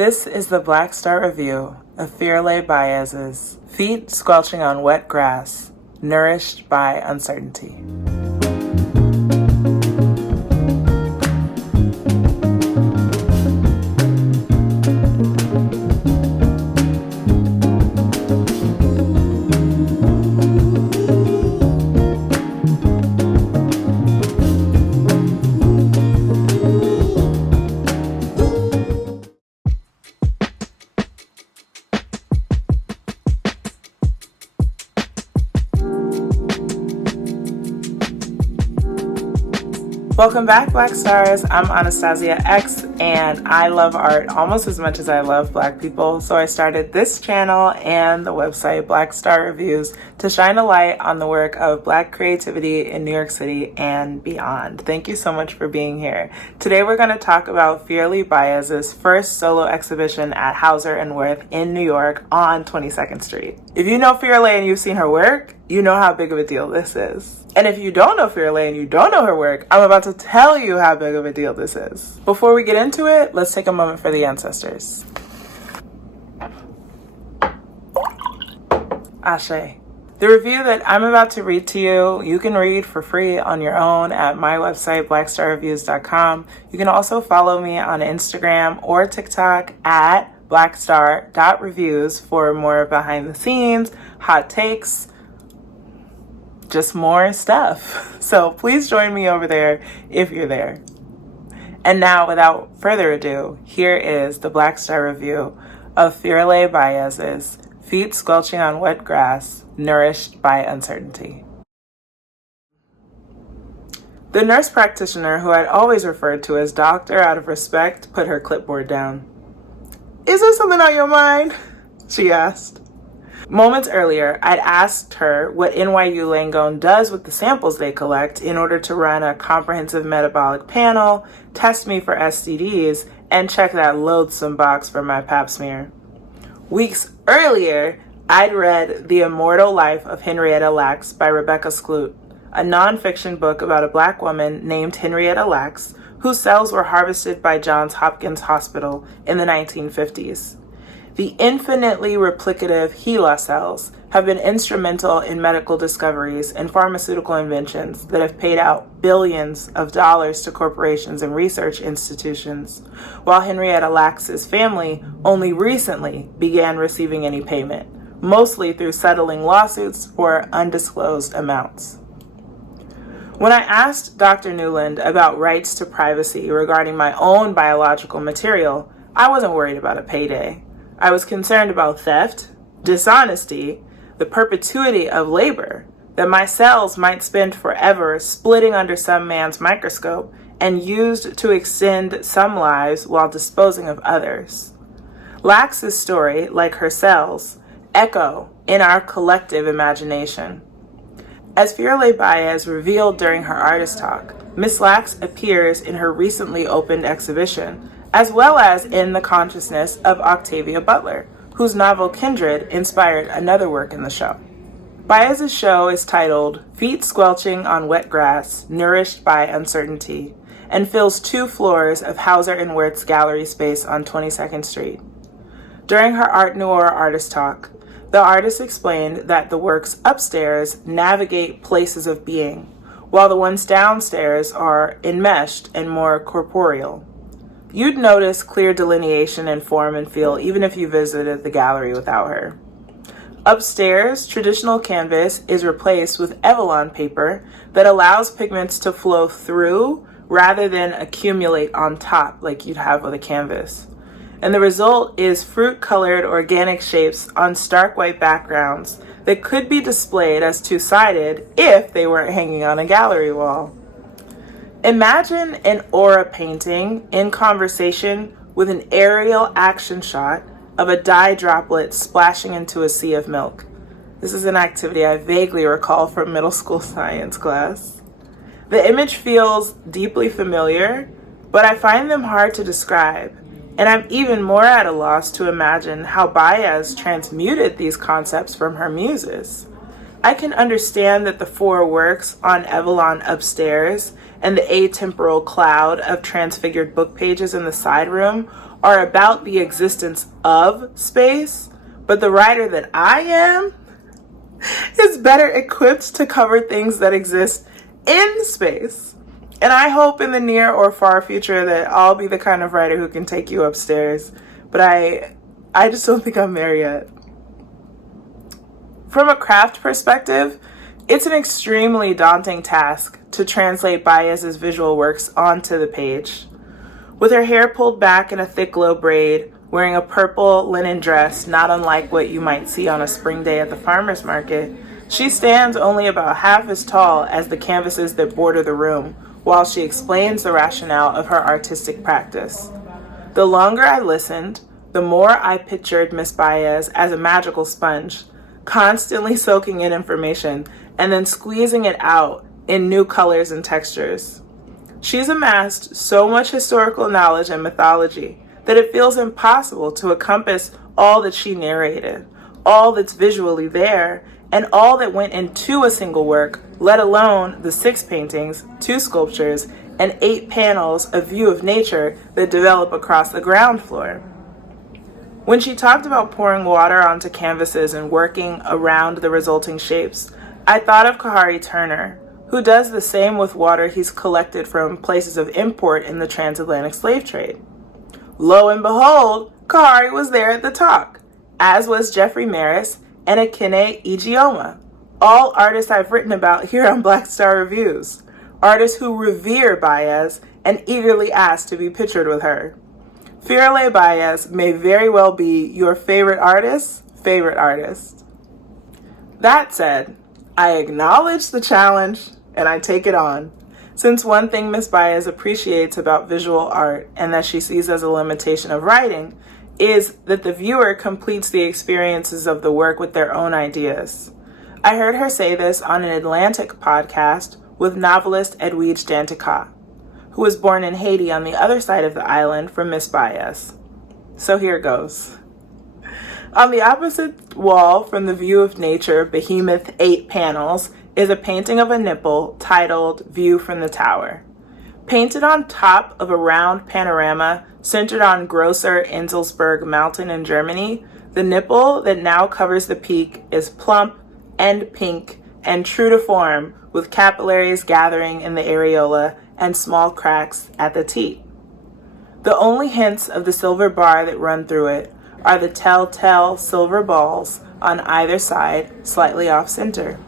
This is the Black Star Review of Firelei Báez's Feet Squelching on Wet Grass, Nourished by Uncertainty. Welcome back, Black Stars. I'm Anastasia X, and I love art almost as much as I love Black people, so I started this channel and the website Black Star Reviews to shine a light on the work of Black creativity in New York City and beyond. Thank you so much for being here. Today we're going to talk about Firelei Báez's first solo exhibition at Hauser & Wirth in New York on 22nd Street. If you know Firelei and you've seen her work, you know how big of a deal this is. And if you don't know Firelei and you don't know her work, I'm about to tell you how big of a deal this is. Before we get into it, let's take a moment for the ancestors. Ashe. The review that I'm about to read to you, you can read for free on your own at my website, blackstarreviews.com. You can also follow me on Instagram or TikTok at blackstar.reviews for more behind the scenes, hot takes, just more stuff. So please join me over there if you're there. And now, without further ado, here is the Black Star Review of Firelei Báez's Feet Squelching on Wet Grass, Nourished by Uncertainty. The nurse practitioner, who I'd always referred to as Doctor out of respect, put her clipboard down. "Is there something on your mind?" she asked. Moments earlier, I'd asked her what NYU Langone does with the samples they collect in order to run a comprehensive metabolic panel, test me for STDs, and check that loathsome box for my pap smear. Weeks earlier, I'd read The Immortal Life of Henrietta Lacks by Rebecca Skloot, a nonfiction book about a Black woman named Henrietta Lacks whose cells were harvested by Johns Hopkins Hospital in the 1950s. The infinitely replicative HeLa cells have been instrumental in medical discoveries and pharmaceutical inventions that have paid out billions of dollars to corporations and research institutions, while Henrietta Lacks' family only recently began receiving any payment, mostly through settling lawsuits for undisclosed amounts. When I asked Dr. Newland about rights to privacy regarding my own biological material, I wasn't worried about a payday. I was concerned about theft, dishonesty, the perpetuity of labor, that my cells might spend forever splitting under some man's microscope and used to extend some lives while disposing of others. Lacks' story, like her cells, echo in our collective imagination. As Firelei Báez revealed during her artist talk, Miss Lacks appears in her recently opened exhibition, as well as in the consciousness of Octavia Butler, whose novel Kindred inspired another work in the show. Báez's show is titled Feet Squelching on Wet Grass, Nourished by Uncertainty, and fills 2 floors of Hauser & Wirth's gallery space on 22nd Street. During her Art Noir artist talk, the artist explained that the works upstairs navigate places of being, while the ones downstairs are enmeshed and more corporeal. You'd notice clear delineation in form and feel even if you visited the gallery without her. Upstairs, traditional canvas is replaced with Evelyn paper that allows pigments to flow through rather than accumulate on top like you'd have with a canvas. And the result is fruit-colored organic shapes on stark white backgrounds that could be displayed as two-sided if they weren't hanging on a gallery wall. Imagine an aura painting in conversation with an aerial action shot of a dye droplet splashing into a sea of milk. This is an activity I vaguely recall from middle school science class. The image feels deeply familiar, but I find them hard to describe, and I'm even more at a loss to imagine how Báez transmuted these concepts from her muses. I can understand that the 4 works on Evelyn upstairs and the atemporal cloud of transfigured book pages in the side room are about the existence of space, but the writer that I am is better equipped to cover things that exist in space. And I hope in the near or far future that I'll be the kind of writer who can take you upstairs. But I just don't think I'm there yet. From a craft perspective, it's an extremely daunting task to translate Báez's visual works onto the page. With her hair pulled back in a thick low braid, wearing a purple linen dress not unlike what you might see on a spring day at the farmer's market, she stands only about half as tall as the canvases that border the room while she explains the rationale of her artistic practice. The longer I listened, the more I pictured Miss Báez as a magical sponge, constantly soaking in information and then squeezing it out in new colors and textures. She's amassed so much historical knowledge and mythology that it feels impossible to encompass all that she narrated, all that's visually there, and all that went into a single work, let alone the 6 paintings, 2 sculptures, and 8 panels of view of nature that develop across the ground floor. When she talked about pouring water onto canvases and working around the resulting shapes, I thought of Kahari Turner, who does the same with water he's collected from places of import in the transatlantic slave trade. Lo and behold, Kahari was there at the talk, as was Jeffrey Maris and Akine Ijeoma, all artists I've written about here on Black Star Reviews, artists who revere Báez and eagerly ask to be pictured with her. Firelei Báez may very well be your favorite artist's favorite artist. That said, I acknowledge the challenge and I take it on, since one thing Miss Báez appreciates about visual art and that she sees as a limitation of writing is that the viewer completes the experiences of the work with their own ideas. I heard her say this on an Atlantic podcast with novelist Edwidge Danticat, who was born in Haiti on the other side of the island from Miss Báez. So here goes. On the opposite wall from the view of nature behemoth 8 panels is a painting of a nipple titled View from the Tower. Painted on top of a round panorama centered on Grosser Inselsberg Mountain in Germany, the nipple that now covers the peak is plump and pink and true to form, with capillaries gathering in the areola and small cracks at the teat. The only hints of the silver bar that run through it are the telltale silver balls on either side, slightly off-center.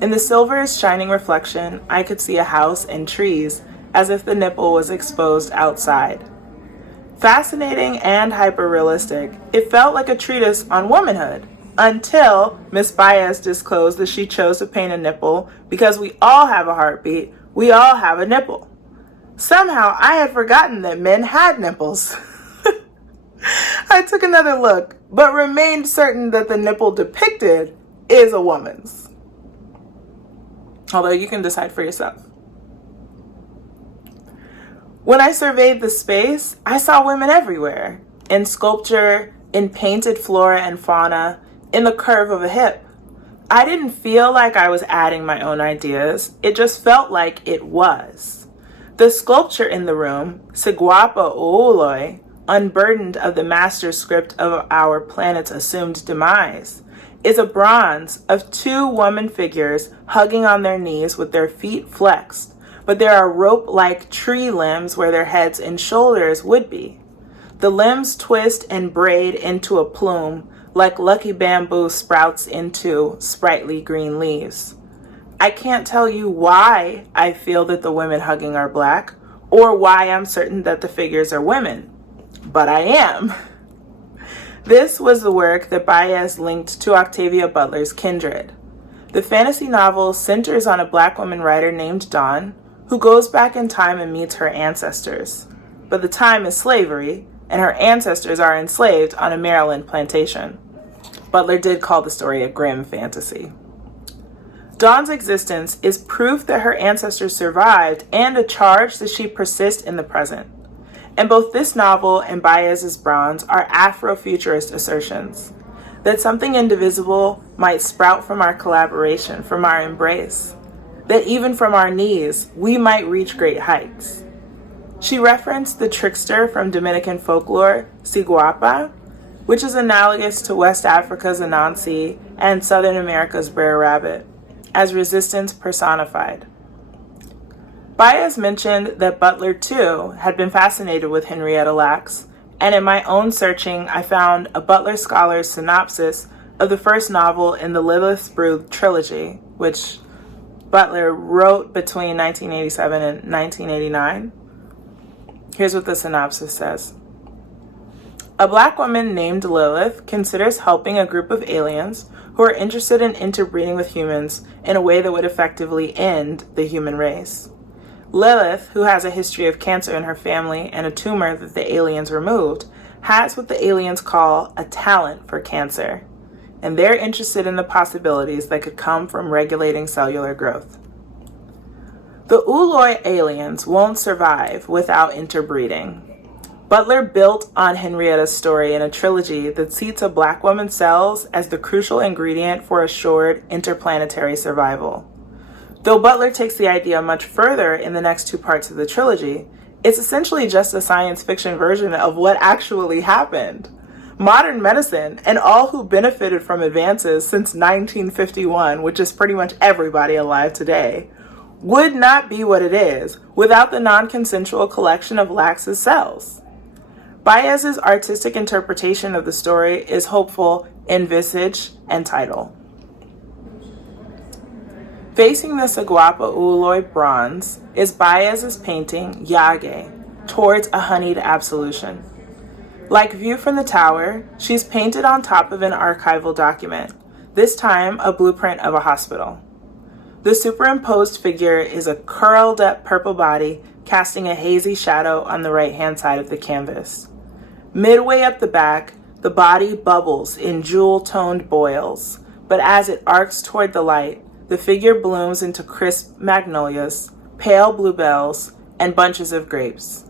In the silver's shining reflection, I could see a house and trees, as if the nipple was exposed outside. Fascinating and hyper-realistic, it felt like a treatise on womanhood, until Miss Báez disclosed that she chose to paint a nipple because we all have a heartbeat, we all have a nipple. Somehow I had forgotten that men had nipples. I took another look, but remained certain that the nipple depicted is a woman's. Although you can decide for yourself. When I surveyed the space, I saw women everywhere, in sculpture, in painted flora and fauna, in the curve of a hip. I didn't feel like I was adding my own ideas, it just felt like it was. The sculpture in the room, Seguapa Ooloi, unburdened of the master script of our planet's assumed demise, is a bronze of 2 woman figures hugging on their knees with their feet flexed, but there are rope-like tree limbs where their heads and shoulders would be. The limbs twist and braid into a plume, like lucky bamboo sprouts into sprightly green leaves. I can't tell you why I feel that the women hugging are black, or why I'm certain that the figures are women, but I am. This was the work that Báez linked to Octavia Butler's Kindred. The fantasy novel centers on a black woman writer named Dawn, who goes back in time and meets her ancestors. But the time is slavery, and her ancestors are enslaved on a Maryland plantation. Butler did call the story a grim fantasy. Dawn's existence is proof that her ancestors survived and a charge that she persists in the present. And both this novel and Báez's Bronze are Afrofuturist assertions, that something indivisible might sprout from our collaboration, from our embrace, that even from our knees, we might reach great heights. She referenced the trickster from Dominican folklore, Siguapa, which is analogous to West Africa's Anansi and Southern America's Brer Rabbit, as resistance personified. Báez mentioned that Butler, too, had been fascinated with Henrietta Lacks, and in my own searching, I found a Butler scholar's synopsis of the first novel in the Lilith's Brood trilogy, which Butler wrote between 1987 and 1989. Here's what the synopsis says. A Black woman named Lilith considers helping a group of aliens who are interested in interbreeding with humans in a way that would effectively end the human race. Lilith, who has a history of cancer in her family and a tumor that the aliens removed, has what the aliens call a talent for cancer, and they're interested in the possibilities that could come from regulating cellular growth. The Uloi aliens won't survive without interbreeding. Butler built on Henrietta's story in a trilogy that seats a Black woman's cells as the crucial ingredient for assured interplanetary survival. Though Butler takes the idea much further in the next two parts of the trilogy, it's essentially just a science fiction version of what actually happened. Modern medicine, and all who benefited from advances since 1951, which is pretty much everybody alive today, would not be what it is without the non-consensual collection of Lax's cells. Báez's artistic interpretation of the story is hopeful in visage and title. Facing the Siguapa Uloi bronze is Báez's painting, Yage, Towards a Honeyed Absolution. Like View from the Tower, she's painted on top of an archival document, this time a blueprint of a hospital. The superimposed figure is a curled up purple body casting a hazy shadow on the right-hand side of the canvas. Midway up the back, the body bubbles in jewel-toned boils, but as it arcs toward the light, the figure blooms into crisp magnolias, pale bluebells, and bunches of grapes.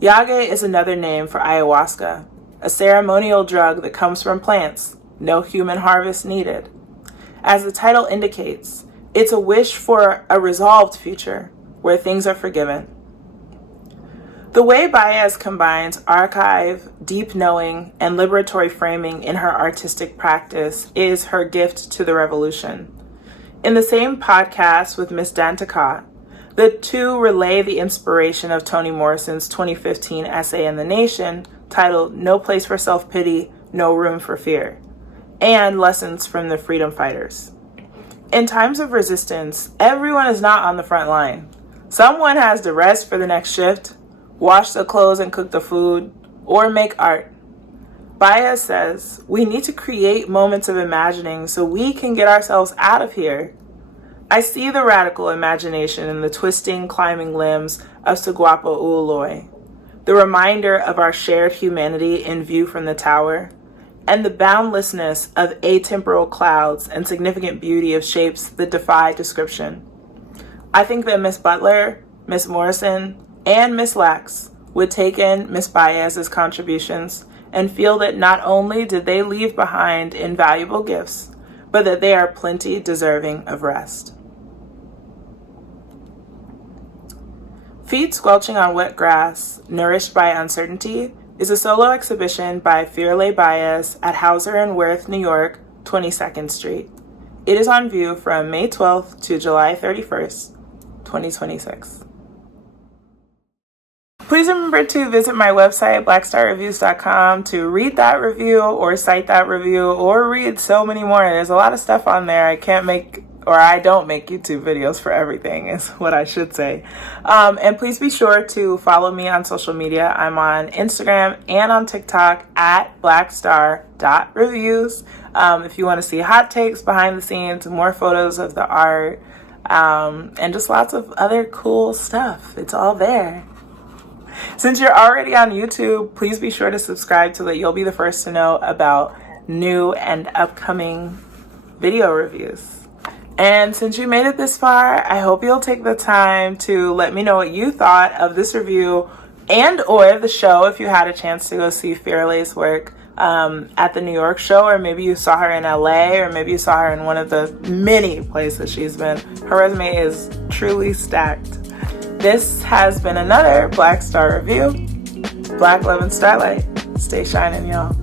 Yage is another name for ayahuasca, a ceremonial drug that comes from plants, no human harvest needed. As the title indicates, it's a wish for a resolved future where things are forgiven. The way Báez combines archive, deep knowing, and liberatory framing in her artistic practice is her gift to the revolution. In the same podcast with Miss Dantica, the two relay the inspiration of Toni Morrison's 2015 essay in The Nation titled No Place for Self-Pity, No Room for Fear, and lessons from the freedom fighters. In times of resistance, everyone is not on the front line. Someone has to rest for the next shift, wash the clothes and cook the food, or make art. Báez says, we need to create moments of imagining so we can get ourselves out of here. I see the radical imagination in the twisting, climbing limbs of Siguapa Uloi, the reminder of our shared humanity in View from the Tower, and the boundlessness of atemporal clouds and significant beauty of shapes that defy description. I think that Miss Butler, Miss Morrison, and Miss Lacks would take in Miss Báez's contributions and feel that not only did they leave behind invaluable gifts, but that they are plenty deserving of rest. Feet Squelching on Wet Grass, Nourished by Uncertainty is a solo exhibition by Firelei Báez at Hauser and Wirth, New York, 22nd Street. It is on view from May 12th to July 31st, 2026. Please remember to visit my website, blackstarreviews.com, to read that review or cite that review or read so many more. There's a lot of stuff on there. I don't make YouTube videos for everything is what I should say. And please be sure to follow me on social media. I'm on Instagram and on TikTok at blackstar.reviews. If you want to see hot takes, behind the scenes, more photos of the art, and just lots of other cool stuff. It's all there. Since you're already on YouTube, please be sure to subscribe so that you'll be the first to know about new and upcoming video reviews. And since you made it this far, I hope you'll take the time to let me know what you thought of this review and or the show if you had a chance to go see Firelei's work at the New York show, or maybe you saw her in LA, or maybe you saw her in one of the many places she's been. Her resume is truly stacked. This has been another Black Star Review. Black Love and Starlight. Stay shining, y'all.